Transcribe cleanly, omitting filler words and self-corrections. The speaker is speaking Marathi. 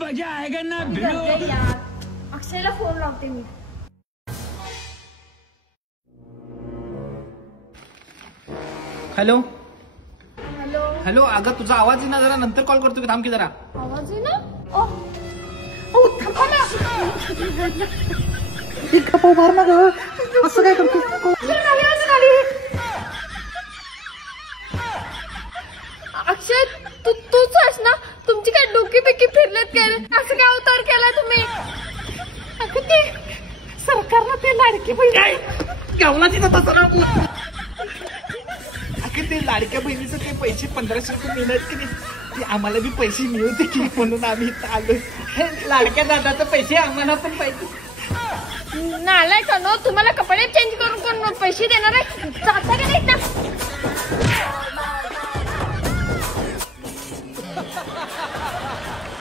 मजा आएगा ना यार अक्षयला फोन लावते मी. हॅलो हॅलो हॅलो, अगं तुझा आवाज येईना, जरा नंतर कॉल करतो की, थांब की जरा. आवाज आहे ना. थांबा ना. असं काय करतो? अक्षय तूच आहेस ना. तुमची काय डोकी बिकी फिरलेत काय? असं काय अवतार केला तुम्ही? अगं ते सरकारनं ते लाडकी बहीण गावला तिथं तसं. अगं ते लाडक्या बहिणीचं ते पैसे 1500 रुपये मिळणार की नाही, ते आम्हाला बी पैसे मिळवते की, म्हणून आम्ही इथं आलोय. लाडक्या दादाचे पैसे आम्हाला पण पाहिजे. नालाय का नो, तुम्हाला कपडे चेंज करून कोण पैसे देणार आहे? जाता का नाही ना.